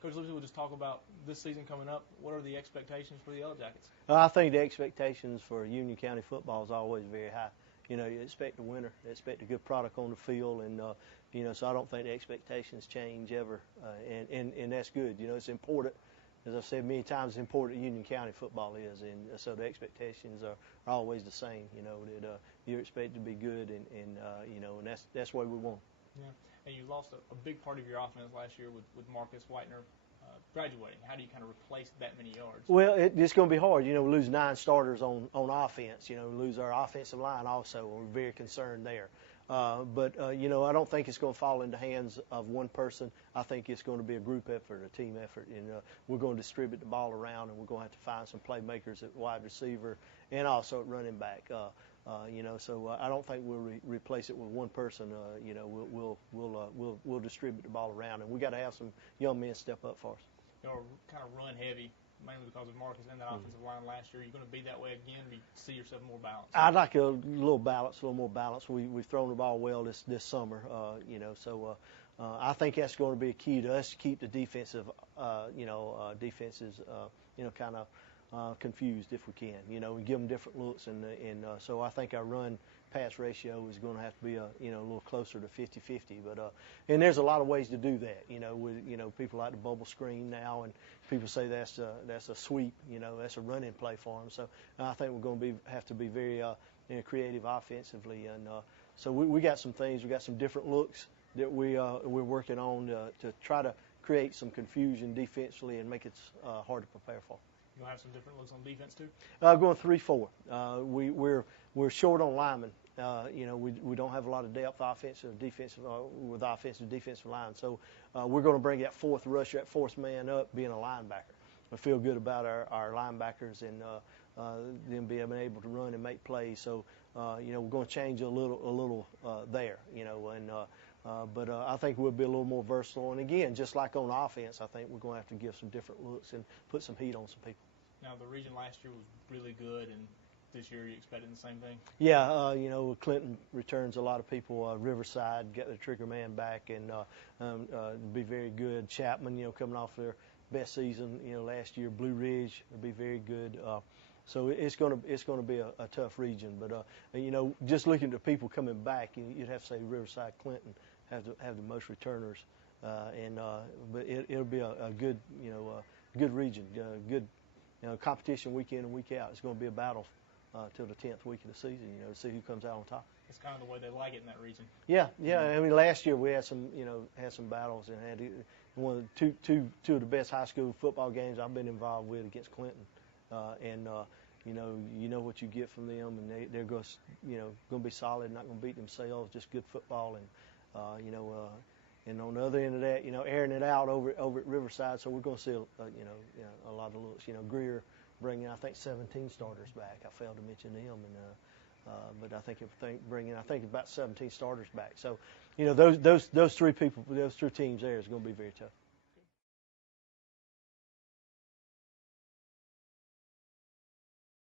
Coach Lipsey, we'll just talk about this season coming up. What are the expectations for the Yellow Jackets? I think the expectations for Union County football is always very high. You know, you expect a winner, you expect a good product on the field, and you know, so I don't think the expectations change ever, and that's good. You know, it's important. As I've said many times, it's important Union County football is, and so the expectations are always the same. You know, that you're expected to be good, and you know, and that's what we want. Yeah, and you lost a big part of your offense last year with Marcus Whitener graduating. How do you kind of replace that many yards? Well, it's going to be hard. You know, we lose 9 starters on offense. You know, we lose our offensive line also. We're very concerned there. But you know, I don't think it's going to fall into hands of one person. I think it's going to be a group effort, a team effort, and we're going to distribute the ball around, and we're going to have to find some playmakers at wide receiver and also at running back. You know, so I don't think we'll replace it with one person. You know, we'll distribute the ball around, and we got to have some young men step up for us. You know, kind of run heavy, mainly because of Marcus and that offensive line last year. Are you going to be that way again? Do you see yourself more balanced? I'd like a little more balance. We've thrown the ball well this summer. You know, so I think that's going to be a key to us to keep the defenses, you know, kind of confused if we can. You know, and give them different looks, and so I think our run-pass ratio is going to have to be a little closer to 50-50. But and there's a lot of ways to do that. You know, people like the bubble screen now, and people say that's a sweep. You know, that's a running play for them. So I think we're going to have to be very creative offensively, and so we got some things. We got some different looks that we're working on to try to create some confusion defensively and make it hard to prepare for. You'll have some different looks on defense too. Going 3-4. We're short on linemen. You know, we don't have a lot of depth offensive, defensive with offensive defensive line. So we're going to bring that fourth rusher, that fourth man up, being a linebacker. I feel good about our linebackers and them being able to run and make plays. So you know, we're going to change a little there. You know, and but I think we'll be a little more versatile. And again, just like on offense, I think we're going to have to give some different looks and put some heat on some people. Now, the region last year was really good, and this year you expecting the same thing? Yeah, you know, Clinton returns a lot of people. Riverside got the trigger man back, and be very good. Chapman, you know, coming off their best season, you know, last year. Blue Ridge will be very good. So it's going to be a tough region. But you know, just looking at people coming back, you'd have to say Riverside, Clinton have the most returners, but it'll be a good, you know, good region, good. You know, competition week in and week out. It's going to be a battle till the 10th week of the season, you know, to see who comes out on top. It's kind of the way they like it in that region. Yeah. I mean, last year we had some battles and had two of the best high school football games I've been involved with against Clinton, and you know what you get from them, and they're going to be solid, not going to beat themselves, just good football, and you know. And on the other end of that, you know, airing it out over at Riverside, so we're going to see, a lot of looks. You know, Greer bringing, I think, 17 starters back. I failed to mention them, and but I think bringing, about 17 starters back. So, you know, those three teams there is going to be very tough.